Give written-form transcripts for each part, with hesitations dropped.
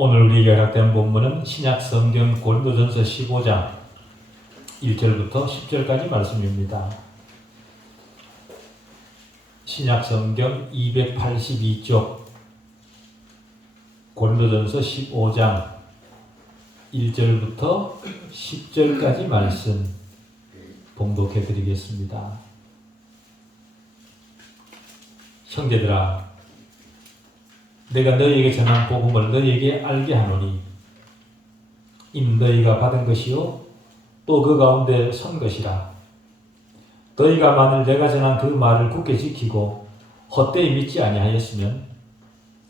오늘 우리에게 허락된 본문은 신약 성경 고린도전서 15장 1절부터 10절까지 말씀입니다. 신약 성경 282쪽 고린도전서 15장 1절부터 10절까지 말씀 봉독해 드리겠습니다. 형제들아, 내가 너희에게 전한 복음을 너희에게 알게 하노니 이는 너희가 받은 것이요 또 그 가운데 선 것이라. 너희가 만일 내가 전한 그 말을 굳게 지키고 헛되이 믿지 아니하였으면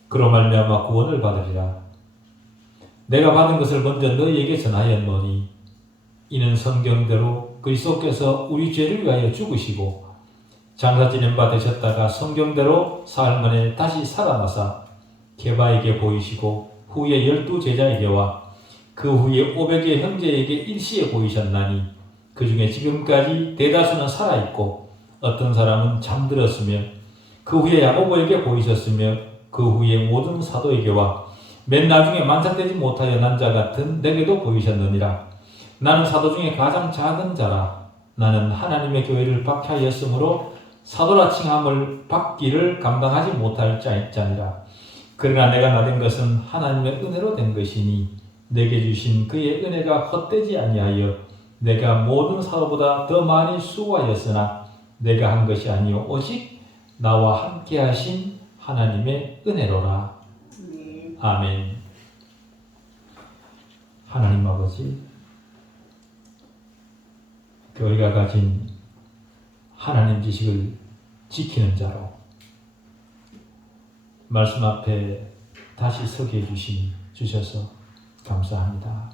그로 말미암아 구원을 받으리라. 내가 받은 것을 먼저 너희에게 전하였노니 이는 성경대로 그리스도께서 우리 죄를 위하여 죽으시고 장사 지낸 바 되셨다가 성경대로 사흘 만에 다시 살아나사 게바에게 보이시고 후에 12 제자에게와 그 후에 500의 형제에게 일시에 보이셨나니 그 중에 지금까지 대다수는 살아있고 어떤 사람은 잠들었으며 그 후에 야고보에게 보이셨으며 그 후에 모든 사도에게와 맨 나중에 만삭되지 못하여 난 자 같은 내게도 보이셨느니라. 나는 사도 중에 가장 작은 자라. 나는 하나님의 교회를 박해하였으므로 사도라 칭함을 받기를 감당하지 못할 자니라. 그러나 내가 나된 것은 하나님의 은혜로 된 것이니 내게 주신 그의 은혜가 헛되지 아니하여 내가 모든 사도보다 더 많이 수고하였으나 내가 한 것이 아니요 오직 나와 함께 하신 하나님의 은혜로라. 아멘. 하나님 아버지, 교회가 가진 하나님 지식을 지키는 자로 말씀 앞에 다시 서게 주셔서 감사합니다.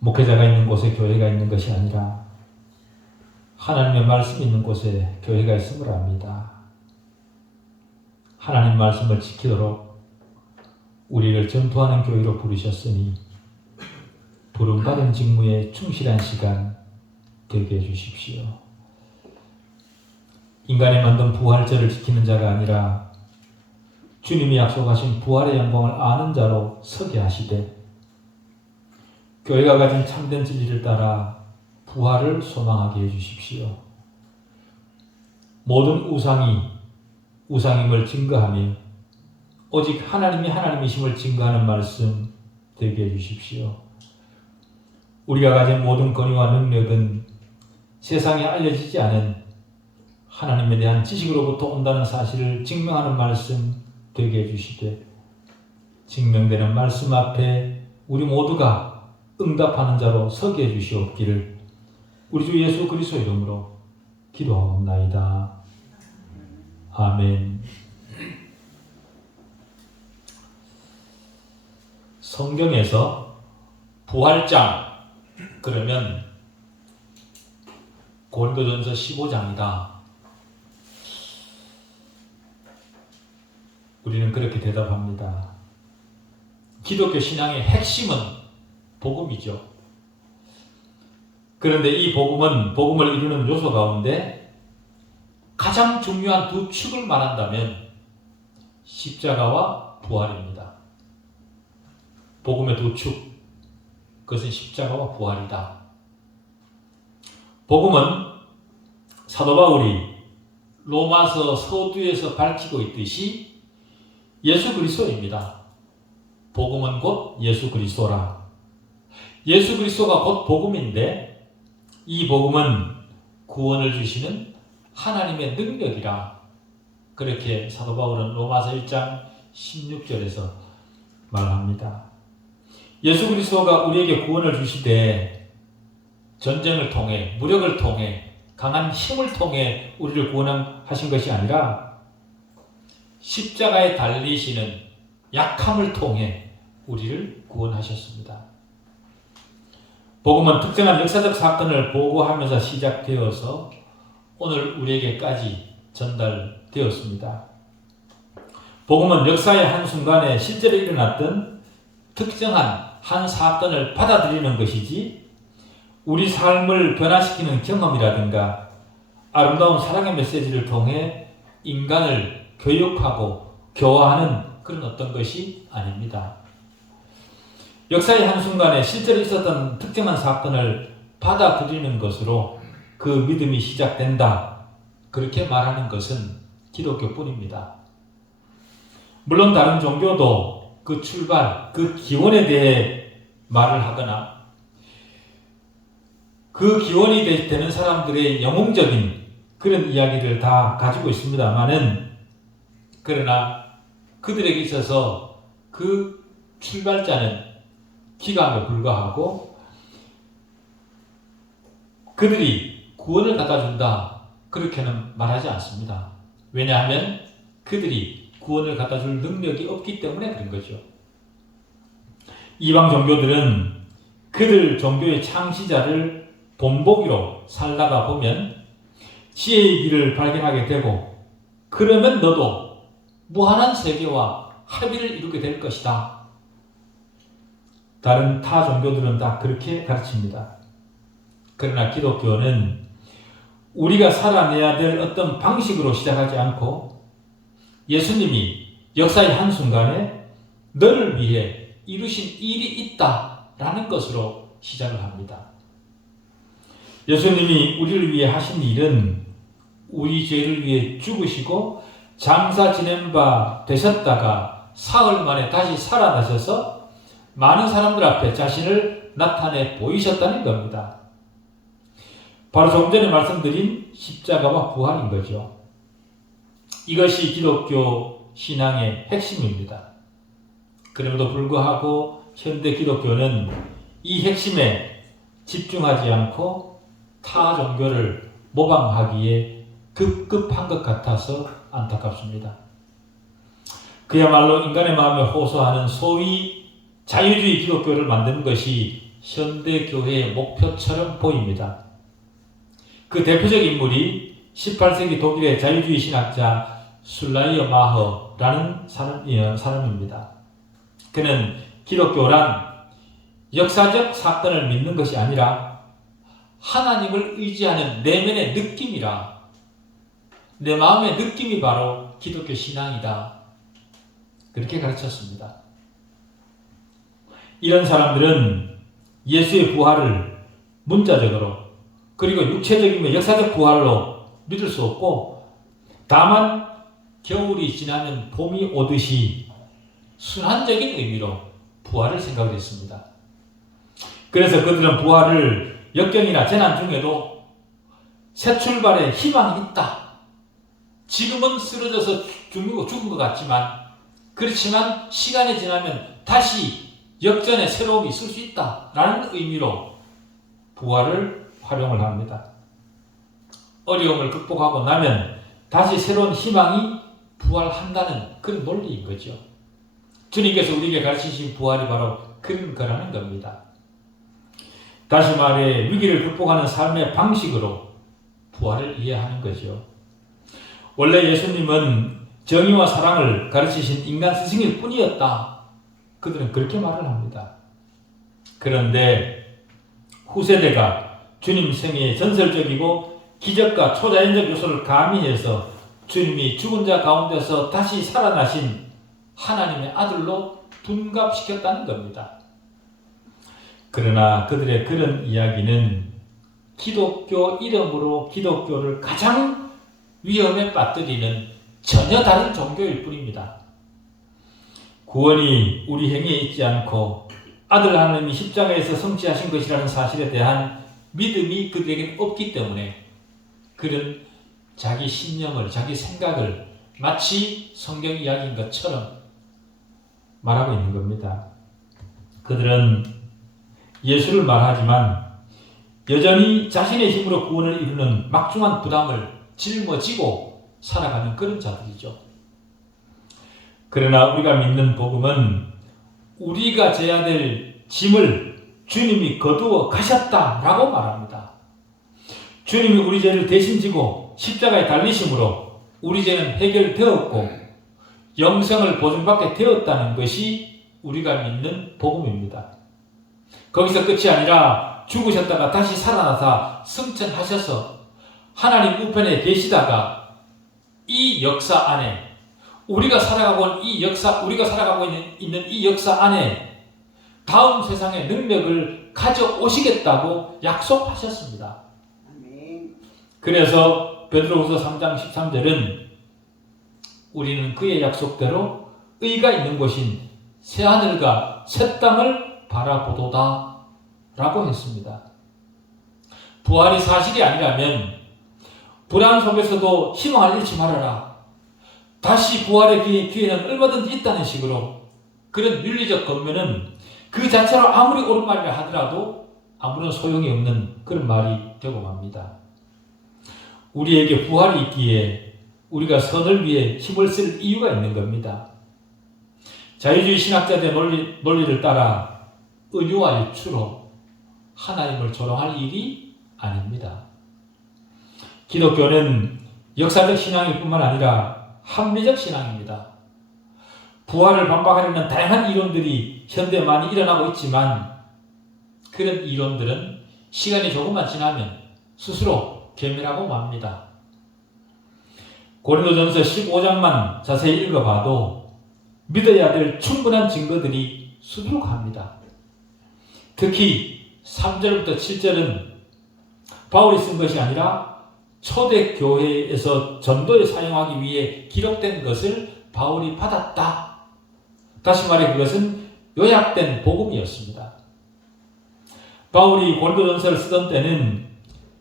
목회자가 있는 곳에 교회가 있는 것이 아니라 하나님의 말씀이 있는 곳에 교회가 있음을 압니다. 하나님 말씀을 지키도록 우리를 전투하는 교회로 부르셨으니 부름받은 직무에 충실한 시간 되게 해주십시오. 인간이 만든 부활절을 지키는 자가 아니라 주님이 약속하신 부활의 영광을 아는 자로 서게 하시되 교회가 가진 참된 진리를 따라 부활을 소망하게 해주십시오. 모든 우상임을 증거하며 오직 하나님이 하나님이심을 증거하는 말씀 되게 해주십시오. 우리가 가진 모든 권위와 능력은 세상에 알려지지 않은 하나님에 대한 지식으로부터 온다는 사실을 증명하는 말씀 되게 해주시되 증명되는 말씀 앞에 우리 모두가 응답하는 자로 서게 해주시옵기를 우리 주 예수 그리스도 이름으로 기도하옵나이다. 아멘. 성경에서 부활장 그러면 고린도전서 15장이다. 우리는 그렇게 대답합니다. 기독교 신앙의 핵심은 복음이죠. 그런데 이 복음을 이루는 요소 가운데 가장 중요한 두 축을 말한다면 십자가와 부활입니다. 복음의 두 축, 그것은 십자가와 부활이다. 복음은 사도 바울이 로마서 서두에서 밝히고 있듯이 예수 그리스도입니다. 복음은 곧 예수 그리스도라. 예수 그리스도가 곧 복음인데 이 복음은 구원을 주시는 하나님의 능력이라. 그렇게 사도 바울은 로마서 1장 16절에서 말합니다. 예수 그리스도가 우리에게 구원을 주시되 전쟁을 통해, 무력을 통해, 강한 힘을 통해 우리를 구원하신 것이 아니라 십자가에 달리시는 약함을 통해 우리를 구원하셨습니다. 복음은 특정한 역사적 사건을 보고하면서 시작되어서 오늘 우리에게까지 전달되었습니다. 복음은 역사의 한순간에 실제로 일어났던 특정한 한 사건을 받아들이는 것이지 우리 삶을 변화시키는 경험이라든가 아름다운 사랑의 메시지를 통해 인간을 교육하고 교화하는 그런 어떤 것이 아닙니다. 역사의 한순간에 실제로 있었던 특정한 사건을 받아들이는 것으로 그 믿음이 시작된다. 그렇게 말하는 것은 기독교뿐입니다. 물론 다른 종교도 그 출발, 그 기원에 대해 말을 하거나 그 기원이 되는 사람들의 영웅적인 그런 이야기를 다 가지고 있습니다만은, 그러나 그들에게 있어서 그 출발자는 기감에 불과하고 그들이 구원을 갖다 준다, 그렇게는 말하지 않습니다. 왜냐하면 그들이 구원을 갖다 줄 능력이 없기 때문에 그런 거죠. 이방 종교들은 그들 종교의 창시자를 본보기로 살다가 보면 지혜의 길을 발견하게 되고, 그러면 너도 무한한 세계와 합의를 이루게 될 것이다. 다른 타 종교들은 다 그렇게 가르칩니다. 그러나 기독교는 우리가 살아내야 될 어떤 방식으로 시작하지 않고 예수님이 역사의 한순간에 너를 위해 이루신 일이 있다라는 것으로 시작을 합니다. 예수님이 우리를 위해 하신 일은 우리 죄를 위해 죽으시고 장사 지낸 바 되셨다가 사흘 만에 다시 살아나셔서 많은 사람들 앞에 자신을 나타내 보이셨다는 겁니다. 바로 조금 전에 말씀드린 십자가와 부활인 거죠. 이것이 기독교 신앙의 핵심입니다. 그럼에도 불구하고 현대 기독교는 이 핵심에 집중하지 않고 타 종교를 모방하기에 급급한 것 같아서 안타깝습니다. 그야말로 인간의 마음에 호소하는 소위 자유주의 기독교를 만드는 것이 현대 교회의 목표처럼 보입니다. 그 대표적 인물이 18세기 독일의 자유주의 신학자 술라이어 마허라는 사람입니다. 그는 기독교란 역사적 사건을 믿는 것이 아니라 하나님을 의지하는 내면의 느낌이라, 내 마음의 느낌이 바로 기독교 신앙이다, 그렇게 가르쳤습니다. 이런 사람들은 예수의 부활을 문자적으로 그리고 육체적이며 역사적 부활로 믿을 수 없고, 다만 겨울이 지나면 봄이 오듯이 순환적인 의미로 부활을 생각을 했습니다. 그래서 그들은 부활을 역경이나 재난 중에도 새 출발의 희망이 있다. 지금은 쓰러져서 죽은 것 같지만, 그렇지만 시간이 지나면 다시 역전의 새로움이 있을 수 있다라는 의미로 부활을 활용을 합니다. 어려움을 극복하고 나면 다시 새로운 희망이 부활한다는 그런 논리인 거죠. 주님께서 우리에게 가르치신 부활이 바로 그런 거라는 겁니다. 다시 말해 위기를 극복하는 삶의 방식으로 부활을 이해하는 거죠. 원래 예수님은 정의와 사랑을 가르치신 인간 스승일 뿐이었다. 그들은 그렇게 말을 합니다. 그런데 후세대가 주님 생애의 전설적이고 기적과 초자연적 요소를 가미해서 주님이 죽은 자 가운데서 다시 살아나신 하나님의 아들로 둔갑시켰다는 겁니다. 그러나 그들의 그런 이야기는 기독교 이름으로 기독교를 가장 위험에 빠뜨리는 전혀 다른 종교일 뿐입니다. 구원이 우리 행위에 있지 않고 아들 하나님이 십자가에서 성취하신 것이라는 사실에 대한 믿음이 그들에게는 없기 때문에 그런 자기 신념을, 자기 생각을 마치 성경 이야기인 것처럼 말하고 있는 겁니다. 그들은 예수를 말하지만 여전히 자신의 힘으로 구원을 이루는 막중한 부담을 짊어지고 살아가는 그런 자들이죠. 그러나 우리가 믿는 복음은 우리가 져야 될 짐을 주님이 거두어 가셨다라고 말합니다. 주님이 우리 죄를 대신 지고 십자가에 달리심으로 우리 죄는 해결되었고 영생을 보증받게 되었다는 것이 우리가 믿는 복음입니다. 거기서 끝이 아니라 죽으셨다가 다시 살아나사 승천하셔서 하나님 우편에 계시다가 이 역사 안에 우리가 살아가고 있는 이 역사 안에 다음 세상의 능력을 가져오시겠다고 약속하셨습니다. 그래서 베드로후서 3장 13절은 우리는 그의 약속대로 의가 있는 곳인 새하늘과 새 땅을 바라보도다 라고 했습니다. 부활이 사실이 아니라면 불안 속에서도 희망을 잃지 말아라. 다시 부활의 기회는 얼마든지 있다는 식으로 그런 윤리적 권면은 그 자체로 아무리 옳은 말이라 하더라도 아무런 소용이 없는 그런 말이 되고 맙니다. 우리에게 부활이 있기에 우리가 선을 위해 힘을 쓸 이유가 있는 겁니다. 자유주의 신학자들의 논리를 따라 은유와 유추로 하나님을 조롱할 일이 아닙니다. 기독교는 역사적 신앙일 뿐만 아니라 합리적 신앙입니다. 부활을 반박하려는 다양한 이론들이 현대에 많이 일어나고 있지만 그런 이론들은 시간이 조금만 지나면 스스로 괴멸하고 맙니다. 고린도전서 15장만 자세히 읽어봐도 믿어야 될 충분한 증거들이 수두룩합니다. 특히 3절부터 7절은 바울이 쓴 것이 아니라 초대교회에서 전도에 사용하기 위해 기록된 것을 바울이 받았다. 다시 말해 그것은 요약된 복음이었습니다. 바울이 고린도전서를 쓰던 때는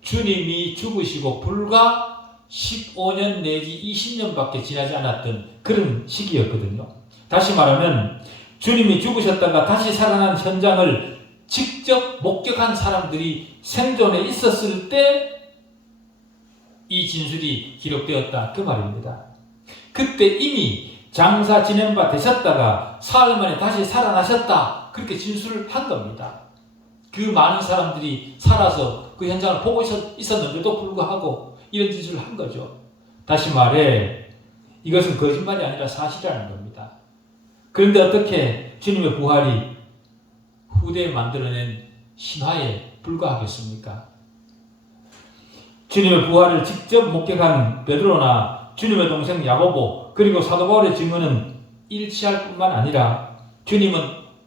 주님이 죽으시고 불과 15년 내지 20년밖에 지나지 않았던 그런 시기였거든요. 다시 말하면 주님이 죽으셨다가 다시 살아난 현장을 직접 목격한 사람들이 생존해 있었을 때 이 진술이 기록되었다 그 말입니다. 그때 이미 장사 지낸 바 되셨다가 사흘 만에 다시 살아나셨다 그렇게 진술을 한 겁니다. 그 많은 사람들이 살아서 그 현장을 보고 있었는데도 불구하고 이런 진술을 한 거죠. 다시 말해 이것은 거짓말이 아니라 사실이라는 겁니다. 그런데 어떻게 주님의 부활이 후대에 만들어낸 신화에 불과하겠습니까? 주님의 부활을 직접 목격한 베드로나 주님의 동생 야고보 그리고 사도 바울의 증언은 일치할 뿐만 아니라 주님은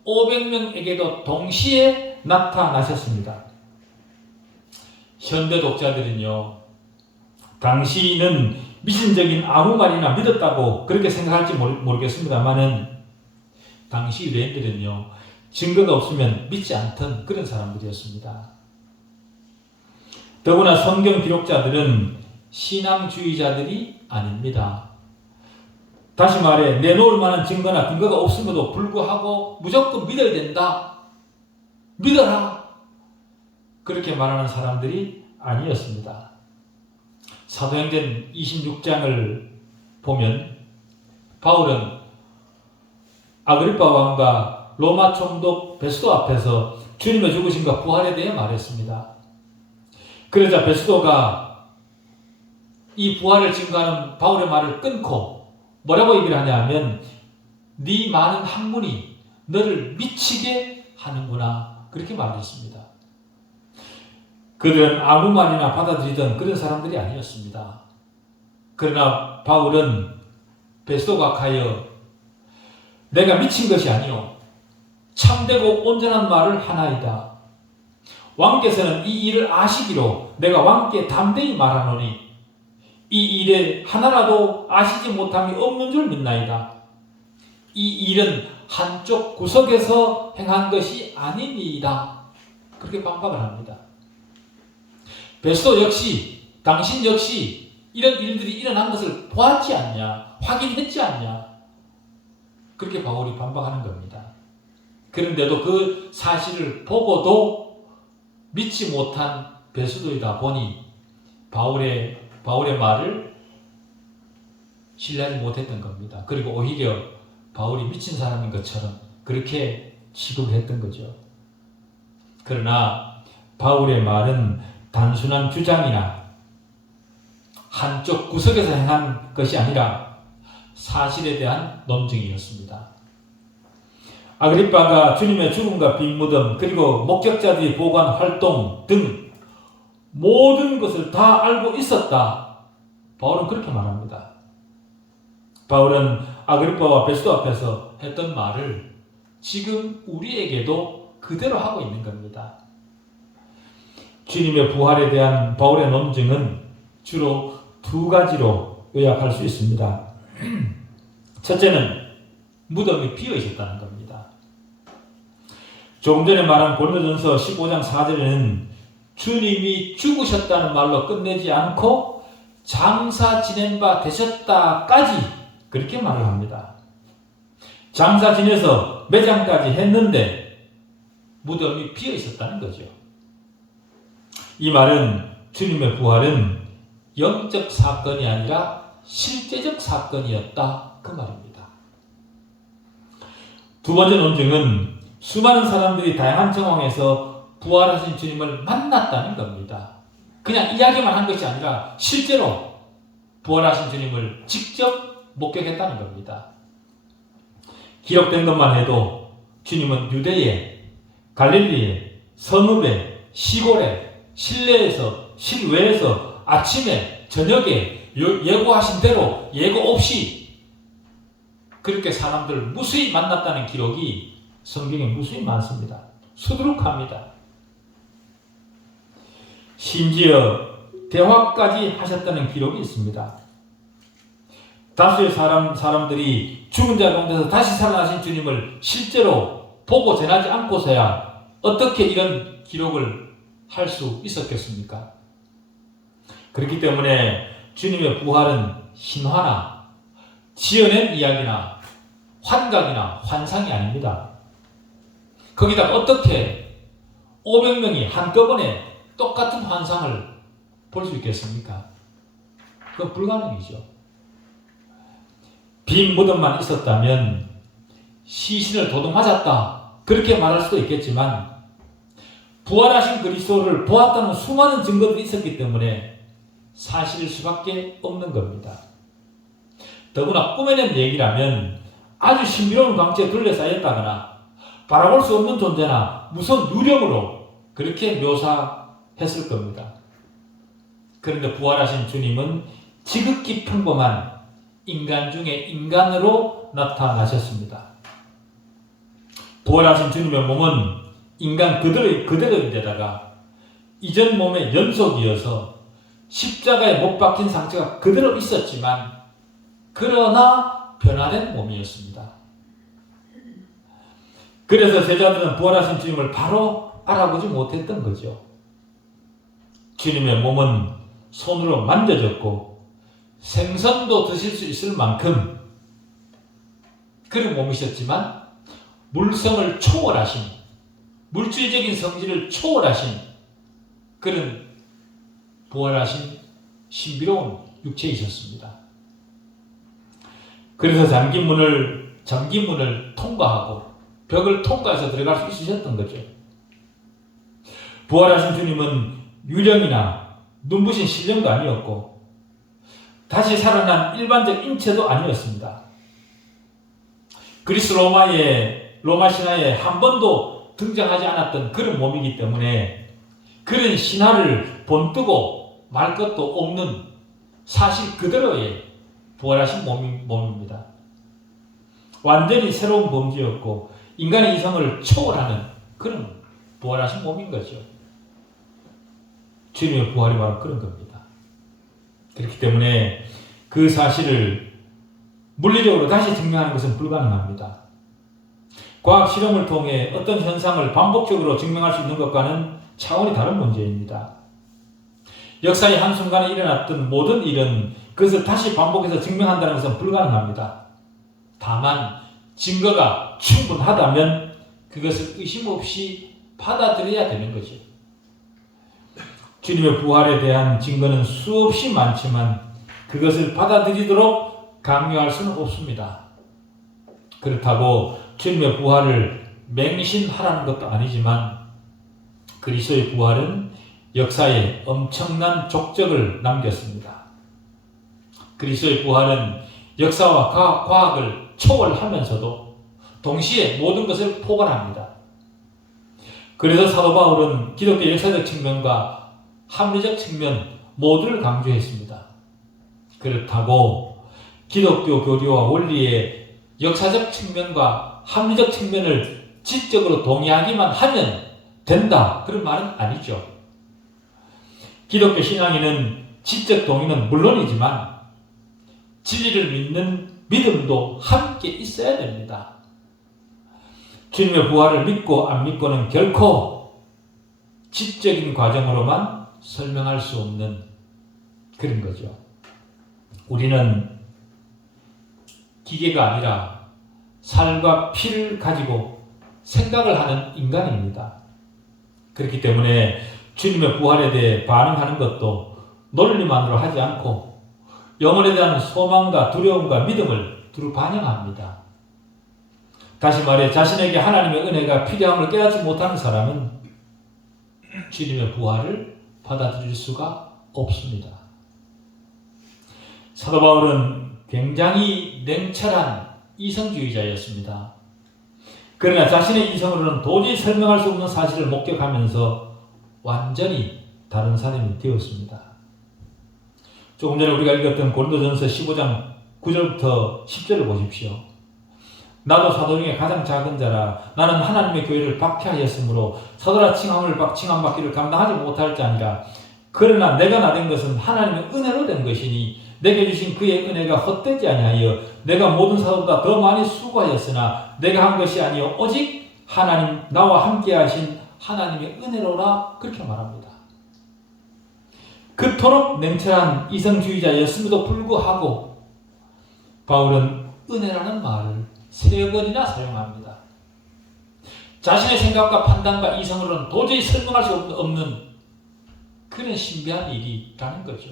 500명에게도 동시에 나타나셨습니다. 현대 독자들은요, 당시는 미신적인 아무 말이나 믿었다고 그렇게 생각할지 모르겠습니다만은 당시 유대인들은요, 증거가 없으면 믿지 않던 그런 사람들이었습니다. 더구나 성경 기록자들은 신앙주의자들이 아닙니다. 다시 말해 내놓을 만한 증거나 근거가 없음에도 불구하고 무조건 믿어야 된다. 믿어라. 그렇게 말하는 사람들이 아니었습니다. 사도행전 26장을 보면 바울은 아그리파 왕과 로마 총독 베스도 앞에서 주님의 죽으심과 부활에 대해 말했습니다. 그러자 베스도가 이 부활을 증거하는 바울의 말을 끊고 뭐라고 얘기를 하냐면 네 많은 학문이 너를 미치게 하는구나 그렇게 말했습니다. 그들은 아무 말이나 받아들이던 그런 사람들이 아니었습니다. 그러나 바울은 베스도가 가여 내가 미친 것이 아니요 참되고 온전한 말을 하나이다. 왕께서는 이 일을 아시기로 내가 왕께 담대히 말하노니 이 일에 하나라도 아시지 못함이 없는 줄 믿나이다. 이 일은 한쪽 구석에서 행한 것이 아니니이다. 그렇게 반박을 합니다. 베스도 역시 당신 역시 이런 일들이 일어난 것을 보았지 않냐, 확인했지 않냐, 그렇게 바울이 반박하는 겁니다. 그런데도 그 사실을 보고도 믿지 못한 베스도이다 보니 바울의 말을 신뢰하지 못했던 겁니다. 그리고 오히려 바울이 미친 사람인 것처럼 그렇게 취급을 했던 거죠. 그러나 바울의 말은 단순한 주장이나 한쪽 구석에서 행한 것이 아니라 사실에 대한 논증이었습니다. 아그리빠가 주님의 죽음과 빈 무덤 그리고 목격자들이 보고한 활동 등 모든 것을 다 알고 있었다. 바울은 그렇게 말합니다. 바울은 아그리빠와 베스도 앞에서 했던 말을 지금 우리에게도 그대로 하고 있는 겁니다. 주님의 부활에 대한 바울의 논증은 주로 두 가지로 요약할 수 있습니다. 첫째는 무덤이 비어 있었다는 겁니다. 조금 전에 말한 고린도전서 15장 4절에는 주님이 죽으셨다는 말로 끝내지 않고 장사 지낸 바 되셨다까지 그렇게 말을 합니다. 장사 지내서 매장까지 했는데 무덤이 비어 있었다는 거죠. 이 말은 주님의 부활은 영적 사건이 아니라 실제적 사건이었다 그 말입니다. 두 번째 논증은 수많은 사람들이 다양한 정황에서 부활하신 주님을 만났다는 겁니다. 그냥 이야기만 한 것이 아니라 실제로 부활하신 주님을 직접 목격했다는 겁니다. 기록된 것만 해도 주님은 유대에, 갈릴리에, 성읍에, 시골에, 실내에서, 실외에서, 아침에, 저녁에 예고하신 대로 예고 없이 그렇게 사람들을 무수히 만났다는 기록이 성경에 무수히 많습니다. 수두룩합니다. 심지어 대화까지 하셨다는 기록이 있습니다. 다수의 사람들이 죽은 자 가운데서 다시 살아나신 주님을 실제로 보고 전하지 않고서야 어떻게 이런 기록을 할 수 있었겠습니까? 그렇기 때문에 주님의 부활은 신화나 지어낸 이야기나 환각이나 환상이 아닙니다. 거기다 어떻게 500명이 한꺼번에 똑같은 환상을 볼 수 있겠습니까? 그건 불가능이죠. 빈 무덤만 있었다면 시신을 도둑맞았다 그렇게 말할 수도 있겠지만 부활하신 그리스도를 보았다는 수많은 증거들이 있었기 때문에 사실일 수밖에 없는 겁니다. 더구나 꾸며낸 얘기라면 아주 신비로운 광채에 둘러싸였다거나 바라볼 수 없는 존재나 무서운 유령으로 그렇게 묘사했을 겁니다. 그런데 부활하신 주님은 지극히 평범한 인간 중에 인간으로 나타나셨습니다. 부활하신 주님의 몸은 인간 그대로인데다가 이전 몸의 연속이어서 십자가에 못 박힌 상처가 그대로 있었지만 그러나 변화된 몸이었습니다. 그래서 제자들은 부활하신 주님을 바로 알아보지 못했던 거죠. 주님의 몸은 손으로 만져졌고 생선도 드실 수 있을 만큼 그런 몸이셨지만 물성을 초월하신 물질적인 성질을 초월하신 그런 부활하신 신비로운 육체이셨습니다. 그래서 잠긴 문을 통과하고 벽을 통과해서 들어갈 수 있으셨던 거죠. 부활하신 주님은 유령이나 눈부신 신령도 아니었고 다시 살아난 일반적 인체도 아니었습니다. 그리스 로마 신화에 한 번도 등장하지 않았던 그런 몸이기 때문에 그런 신화를 본뜨고 말 것도 없는 사실 그대로의 부활하신 몸입니다. 완전히 새로운 범주였고 인간의 이성을 초월하는 그런 부활하신 몸인 거죠. 주님의 부활이 바로 그런 겁니다. 그렇기 때문에 그 사실을 물리적으로 다시 증명하는 것은 불가능합니다. 과학 실험을 통해 어떤 현상을 반복적으로 증명할 수 있는 것과는 차원이 다른 문제입니다. 역사의 한순간에 일어났던 모든 일은 그것을 다시 반복해서 증명한다는 것은 불가능합니다. 다만 증거가 충분하다면 그것을 의심 없이 받아들여야 되는 거죠. 주님의 부활에 대한 증거는 수없이 많지만 그것을 받아들이도록 강요할 수는 없습니다. 그렇다고 주님의 부활을 맹신하라는 것도 아니지만 그리스도의 부활은 역사에 엄청난 족적을 남겼습니다. 그리스도의 부활은 역사와 과학을 초월하면서도 동시에 모든 것을 포괄합니다. 그래서 사도 바울은 기독교 역사적 측면과 합리적 측면 모두를 강조했습니다. 그렇다고 기독교 교리와 원리의 역사적 측면과 합리적 측면을 지적으로 동의하기만 하면 된다. 그런 말은 아니죠. 기독교 신앙에는 지적 동의는 물론이지만 진리를 믿는 믿음도 함께 있어야 됩니다. 주님의 부활을 믿고 안 믿고는 결코 지적인 과정으로만 설명할 수 없는 그런 거죠. 우리는 기계가 아니라 살과 피를 가지고 생각을 하는 인간입니다. 그렇기 때문에 주님의 부활에 대해 반응하는 것도 논리만으로 하지 않고 영혼에 대한 소망과 두려움과 믿음을 두루 반영합니다. 다시 말해 자신에게 하나님의 은혜가 필요함을 깨닫지 못하는 사람은 주님의 부활을 받아들일 수가 없습니다. 사도 바울은 굉장히 냉철한 이성주의자였습니다. 그러나 자신의 이성으로는 도저히 설명할 수 없는 사실을 목격하면서 완전히 다른 사람이 되었습니다. 조금 전에 우리가 읽었던 고린도전서 15장 9절부터 10절을 보십시오. 나도 사도 중에 가장 작은 자라 나는 하나님의 교회를 박해하였으므로 사도라 칭함받기를 감당하지 못할 자니라. 그러나 내가 나된 것은 하나님의 은혜로 된 것이니 내게 주신 그의 은혜가 헛되지 아니하여 내가 모든 사도보다 더 많이 수고하였으나 내가 한 것이 아니요 오직 하나님 나와 함께 하신 하나님의 은혜로라. 그렇게 말합니다. 그토록 냉철한 이성주의자였음에도 불구하고 바울은 은혜라는 말을 3번이나 사용합니다. 자신의 생각과 판단과 이성으로는 도저히 설명할 수 없는 그런 신비한 일이라는 거죠.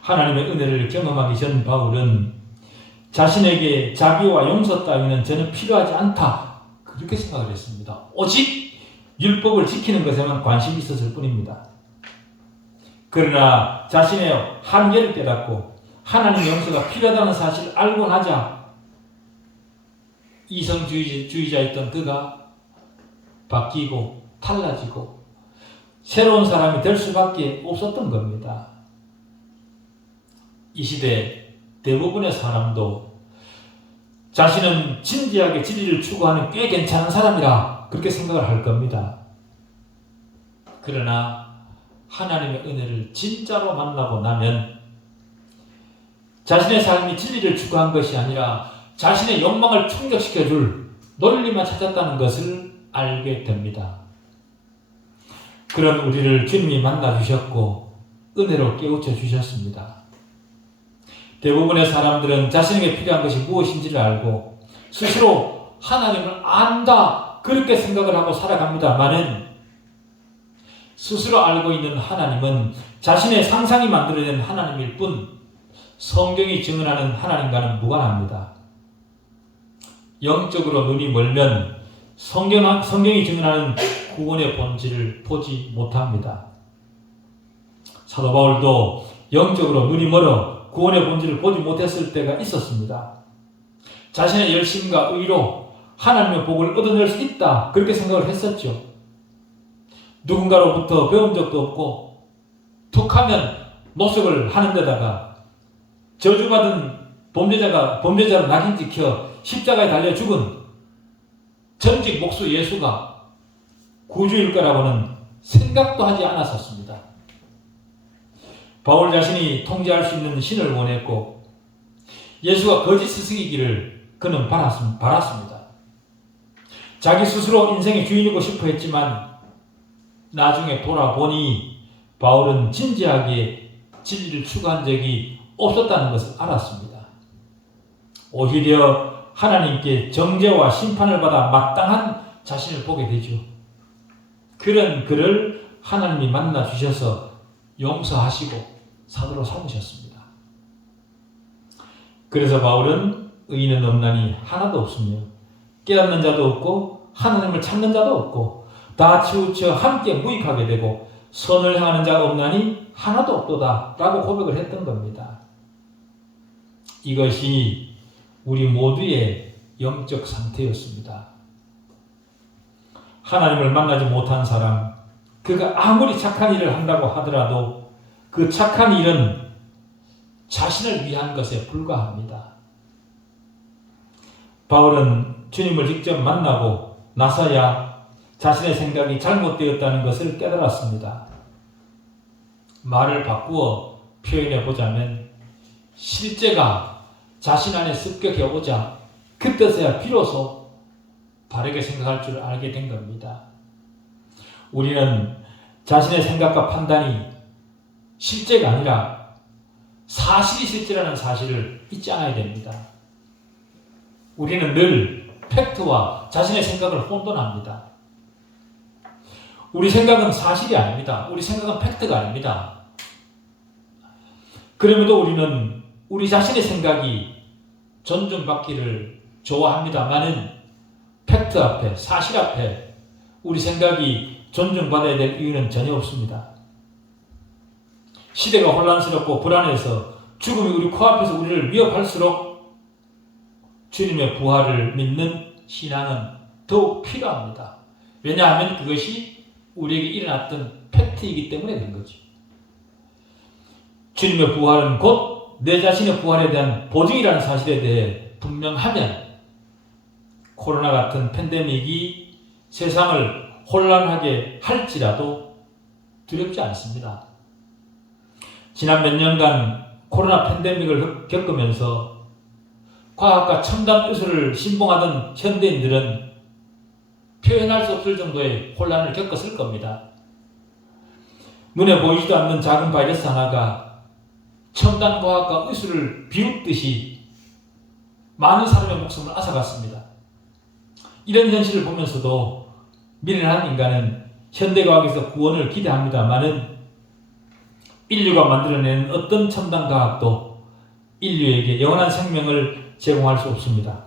하나님의 은혜를 경험하기 전 바울은 자신에게 자비와 용서 따위는 전혀 필요하지 않다. 그렇게 생각을 했습니다. 오직 율법을 지키는 것에만 관심이 있었을 뿐입니다. 그러나 자신의 한계를 깨닫고 하나님의 용서가 필요하다는 사실을 알고 나자 이성주의자였던 그가 바뀌고 달라지고 새로운 사람이 될 수밖에 없었던 겁니다. 이 시대 대부분의 사람도 자신은 진지하게 진리를 추구하는 꽤 괜찮은 사람이라 그렇게 생각을 할 겁니다. 그러나 하나님의 은혜를 진짜로 만나고 나면 자신의 삶이 진리를 추구한 것이 아니라 자신의 욕망을 충족시켜줄 논리만 찾았다는 것을 알게 됩니다. 그런 우리를 주님이 만나주셨고 은혜로 깨우쳐 주셨습니다. 대부분의 사람들은 자신에게 필요한 것이 무엇인지를 알고 스스로 하나님을 안다 그렇게 생각을 하고 살아갑니다만은 스스로 알고 있는 하나님은 자신의 상상이 만들어낸 하나님일 뿐 성경이 증언하는 하나님과는 무관합니다. 영적으로 눈이 멀면 성경이 증언하는 구원의 본질을 보지 못합니다. 사도 바울도 영적으로 눈이 멀어 구원의 본질을 보지 못했을 때가 있었습니다. 자신의 열심과 의로 하나님의 복을 얻어낼 수 있다 그렇게 생각을 했었죠. 누군가로부터 배운 적도 없고 툭하면 노숙을 하는 데다가 저주받은 범죄자로 낙인 찍혀 십자가에 달려 죽은 전직 목수 예수가 구주일 거라고는 생각도 하지 않았었습니다. 바울 자신이 통제할 수 있는 신을 원했고 예수가 거짓 스승이기를 그는 바랐습니다. 자기 스스로 인생의 주인이고 싶어 했지만 나중에 돌아보니 바울은 진지하게 진리를 추구한 적이 없었다는 것을 알았습니다. 오히려 하나님께 정죄와 심판을 받아 마땅한 자신을 보게 되죠. 그런 그를 하나님이 만나 주셔서 용서하시고 사도로 삼으셨습니다. 그래서 바울은 의인은 없나니 하나도 없으며 깨닫는 자도 없고 하나님을 찾는 자도 없고 다 치우쳐 함께 무익하게 되고 선을 행하는 자가 없나니 하나도 없도다 라고 고백을 했던 겁니다. 이것이 우리 모두의 영적 상태였습니다. 하나님을 만나지 못한 사람, 그가 아무리 착한 일을 한다고 하더라도 그 착한 일은 자신을 위한 것에 불과합니다. 바울은 주님을 직접 만나고 나서야 자신의 생각이 잘못되었다는 것을 깨달았습니다. 말을 바꾸어 표현해 보자면 실제가 자신 안에 습격해 오자 그때서야 비로소 바르게 생각할 줄 알게 된 겁니다. 우리는 자신의 생각과 판단이 실제가 아니라 사실이 실제라는 사실을 잊지 않아야 됩니다. 우리는 늘 팩트와 자신의 생각을 혼돈합니다. 우리 생각은 사실이 아닙니다. 우리 생각은 팩트가 아닙니다. 그럼에도 우리는 우리 자신의 생각이 존중받기를 좋아합니다만은 팩트 앞에, 사실 앞에 우리 생각이 존중받아야 될 이유는 전혀 없습니다. 시대가 혼란스럽고 불안해서 죽음이 우리 코앞에서 우리를 위협할수록 주님의 부활을 믿는 신앙은 더욱 필요합니다. 왜냐하면 그것이 우리에게 일어났던 팩트이기 때문에 그런 거죠. 주님의 부활은 곧 내 자신의 부활에 대한 보증이라는 사실에 대해 분명하면 코로나 같은 팬데믹이 세상을 혼란하게 할지라도 두렵지 않습니다. 지난 몇 년간 코로나 팬데믹을 겪으면서 과학과 첨단 의술을 신봉하던 현대인들은 표현할 수 없을 정도의 혼란을 겪었을 겁니다. 눈에 보이지도 않는 작은 바이러스 하나가 첨단 과학과 의술을 비웃듯이 많은 사람의 목숨을 앗아갔습니다. 이런 현실을 보면서도 미련한 인간은 현대과학에서 구원을 기대합니다마는 인류가 만들어낸 어떤 첨단 과학도 인류에게 영원한 생명을 제공할 수 없습니다.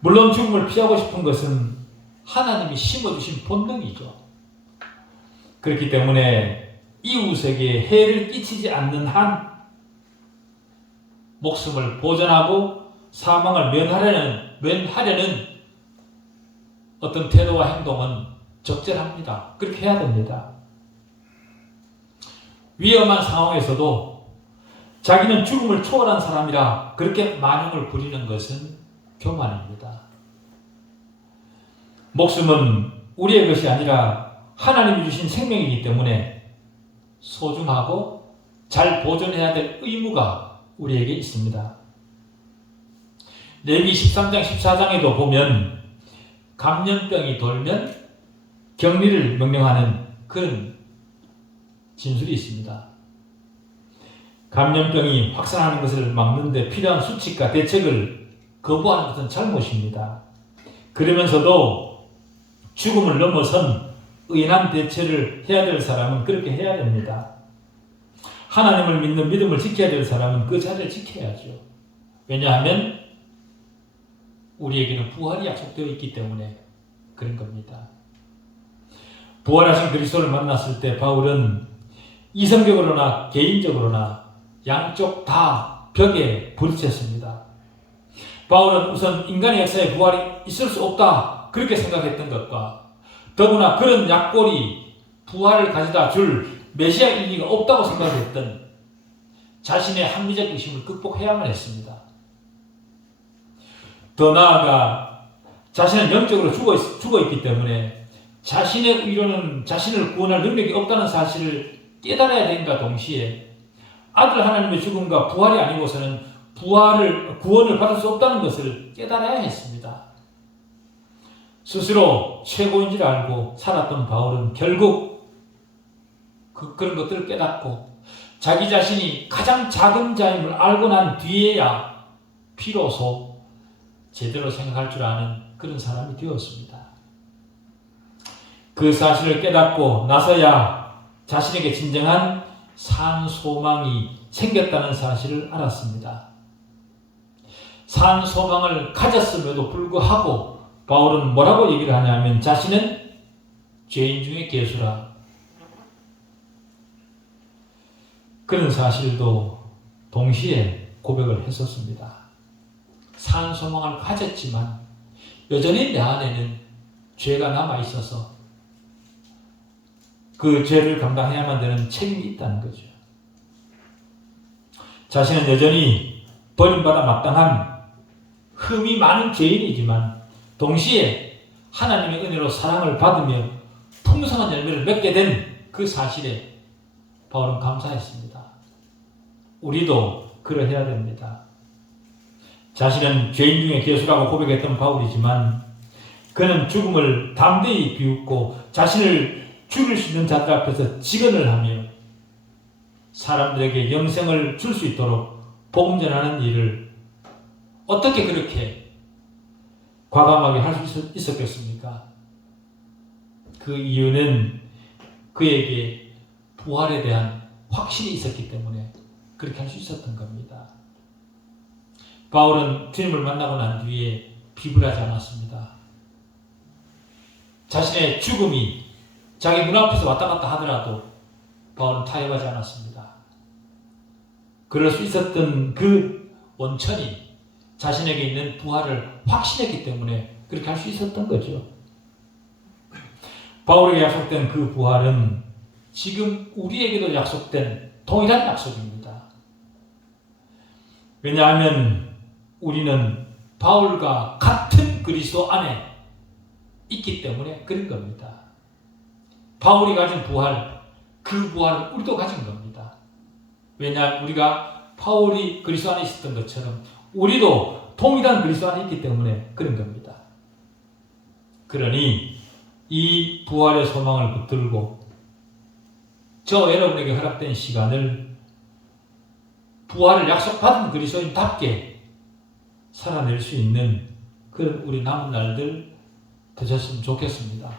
물론 죽음을 피하고 싶은 것은 하나님이 심어주신 본능이죠. 그렇기 때문에 이웃에게 해를 끼치지 않는 한 목숨을 보존하고 사망을 면하려는 어떤 태도와 행동은 적절합니다. 그렇게 해야 됩니다. 위험한 상황에서도 자기는 죽음을 초월한 사람이라 그렇게 만용을 부리는 것은 교만입니다. 목숨은 우리의 것이 아니라 하나님이 주신 생명이기 때문에 소중하고 잘 보존해야 될 의무가 우리에게 있습니다. 레위 13장 14장에도 보면 감염병이 돌면 격리를 명령하는 그런 진술이 있습니다. 감염병이 확산하는 것을 막는 데 필요한 수칙과 대책을 거부하는 것은 잘못입니다. 그러면서도 죽음을 넘어선 의연한 대처를 해야 될 사람은 그렇게 해야 됩니다. 하나님을 믿는 믿음을 지켜야 될 사람은 그 자리를 지켜야죠. 왜냐하면 우리에게는 부활이 약속되어 있기 때문에 그런 겁니다. 부활하신 그리스도를 만났을 때 바울은 이성적으로나 개인적으로나 양쪽 다 벽에 부딪혔습니다. 바울은 우선 인간의 역사에 부활이 있을 수 없다 그렇게 생각했던 것과 더구나 그런 약골이 부활을 가져다 줄 메시아일 리가 없다고 생각했던 자신의 합리적 의심을 극복해야만 했습니다. 더 나아가 자신은 영적으로 죽어있기 때문에 자신의 의로는 자신을 구원할 능력이 없다는 사실을 깨달아야 된과 동시에 아들 하나님의 죽음과 부활이 아니고서는 구원을 받을 수 없다는 것을 깨달아야 했습니다. 스스로 최고인 줄 알고 살았던 바울은 결국 그런 것들을 깨닫고 자기 자신이 가장 작은 자임을 알고 난 뒤에야 비로소 제대로 생각할 줄 아는 그런 사람이 되었습니다. 그 사실을 깨닫고 나서야 자신에게 진정한 산 소망이 생겼다는 사실을 알았습니다. 산 소망을 가졌음에도 불구하고 바울은 뭐라고 얘기를 하냐면 자신은 죄인 중에 괴수라. 그런 사실도 동시에 고백을 했었습니다. 산 소망을 가졌지만 여전히 내 안에는 죄가 남아있어서 그 죄를 감당해야만 되는 책임이 있다는 거죠. 자신은 여전히 버림받아 마땅한 흠이 많은 죄인이지만 동시에 하나님의 은혜로 사랑을 받으며 풍성한 열매를 맺게 된 그 사실에 바울은 감사했습니다. 우리도 그러해야 됩니다. 자신은 죄인 중에 괴수라고 고백했던 바울이지만 그는 죽음을 담대히 비웃고 자신을 죽일 수 있는 자들 앞에서 직언을 하며 사람들에게 영생을 줄 수 있도록 복음 전하는 일을 어떻게 그렇게 과감하게 할 수 있었겠습니까? 그 이유는 그에게 부활에 대한 확신이 있었기 때문에 그렇게 할 수 있었던 겁니다. 바울은 주님을 만나고 난 뒤에 비굴하지 않았습니다. 자신의 죽음이 자기 눈앞에서 왔다 갔다 하더라도 바울은 타협하지 않았습니다. 그럴 수 있었던 그 원천이 자신에게 있는 부활을 확신했기 때문에 그렇게 할 수 있었던 거죠. 바울에게 약속된 그 부활은 지금 우리에게도 약속된 동일한 약속입니다. 왜냐하면 우리는 바울과 같은 그리스도 안에 있기 때문에 그런 겁니다. 바울이 가진 부활, 그 부활은 우리도 가진 겁니다. 왜냐하면 우리가 바울이 그리스도 안에 있었던 것처럼 우리도 동일한 그리스도 안에 있기 때문에 그런 겁니다. 그러니 이 부활의 소망을 붙들고 저 여러분에게 허락된 시간을 부활을 약속받은 그리스도인답게 살아낼 수 있는 그런 우리 남은 날들 되셨으면 좋겠습니다.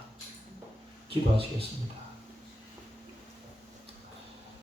기도하시겠습니다.